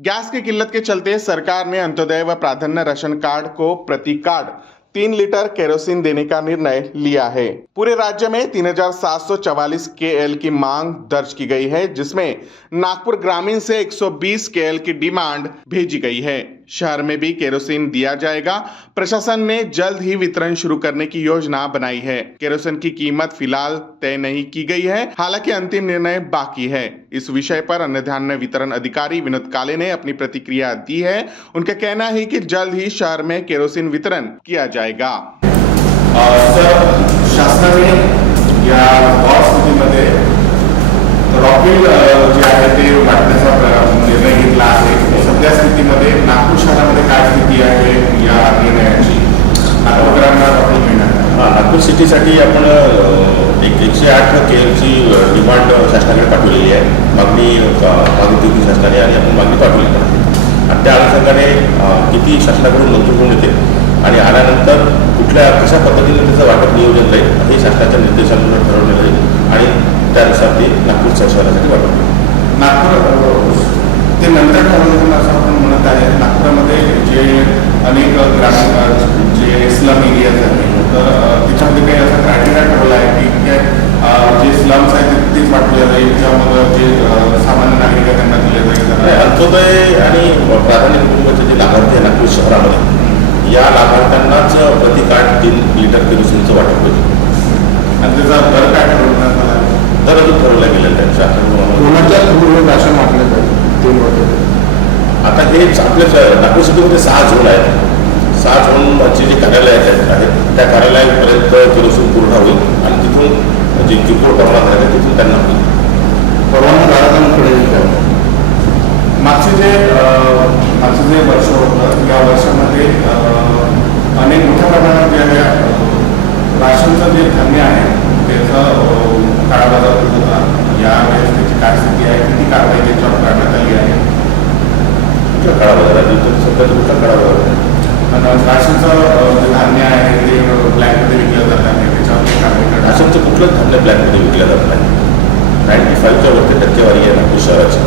Gas की किल्लत के चलते सरकार ने अंत्योदय व प्राधान्य राशन कार्ड को प्रति कार्ड 3 लीटर केरोसिन देने का निर्णय लिया है। पूरे राज्य में 3744 केएल की मांग दर्ज की गई है, जिसमें नागपुर ग्रामीण से 120 केएल की डिमांड भेजी गई है। शहर में भी केरोसिन दिया जाएगा। प्रशासन ने जल्द ही वितरण शुरू करने की योजना बनाई है। केरोसिन की कीमत फिलहाल तय नहीं की गई है, हालांकि अंतिम निर्णय बाकी है। इस विषय पर अन्य धान्य वितरण अधिकारी विनोद काले ने अपनी प्रतिक्रिया दी है। उनका कहना है कि जल्द ही शहर में केरोसिन वितरण किया जाएगा। सर, शासनाने या स्थितीमध्ये रॉकेल जे आहे ते वाटण्याचा निर्णय घेतला आहे। सध्या स्थितीमध्ये नागपूर शहरामध्ये काय स्थिती आहे या निर्णयाची? नागपूरकरांना रॉकेल मिळणार? नागपूर सिटीसाठी आपण 108 केएलची डिमांड शासनाकडे पाठवलेली आहे। मागणी मागितली शासनाने आणि आपण मागणी पाठवली आहे आणि त्या अनुषंगाने किती शासनाकडून मंजूर होऊन येते आणि आल्यानंतर कुठल्या कशा पद्धतीने त्याचं वाटप नियोजन राहील हे शासनाच्या निर्देशानुसार ठरवलेलं आहे आणि त्यानुसार ते नागपूर शहरासाठी वाटप नागपूर ते नंतर ठरवलं असं आपण म्हणत आहे। नागपुरामध्ये जे अनेक ग्रामीण जे स्लम एरियाज आहेत तर त्याच्यामध्ये काही असा क्रायटेरिया ठरवला आहे की जे स्लम्स आहेत तेच वाटले जाईल किंवा मग जे सामान्य नागरिक आहेत त्यांना दिले जाईल? अंत्योदय आणि प्राधान्य कुटुंबाचे जे लाभार्थी आहे नागपूर शहरामध्ये या लाभार्थ्यांनाच प्रति कार्ड 3 लिटर केरोसिनचं वाटप होईल आणि त्याचा दर काय ठरवण्यात आला? दर अजून ठरवला गेलेला आहे। कोणाच्या थ्रू राशन वाटलं जाईल? आता हे आपल्या नागपूर सिटीमध्ये 6 झोन आहेत। 6 झोनचे जे कार्यालय आहेत त्या कार्यालयापर्यंत केरोसिन पूर्ण होईल आणि तिथून जे किरकोळ प्रमाणात आहे तिथून त्यांना होईल। परवाना धारकांकडे मागचे जे वर्ष होतं या वर्षामध्ये अनेक मोठ्या प्रमाणात जे राशनचं जे धान्य आहे त्याचा काळाबाजार होत होता। यावेळेस त्याची काय स्थिती आहे? किती कारवाई त्याच्यावर करण्यात आली आहे? काळाबाजारात सध्या कुठला काळाबाजार? राशनचं जे धान्य आहे ते ब्लॅकमध्ये विकलं जात आहे, त्याच्यावर कारवाई करण्यात? राशनचं कुठलंच धान्य ब्लॅकमध्ये विकलं जात नाही। 95% वरती टक्केवारी आहे नागपूर शहराची।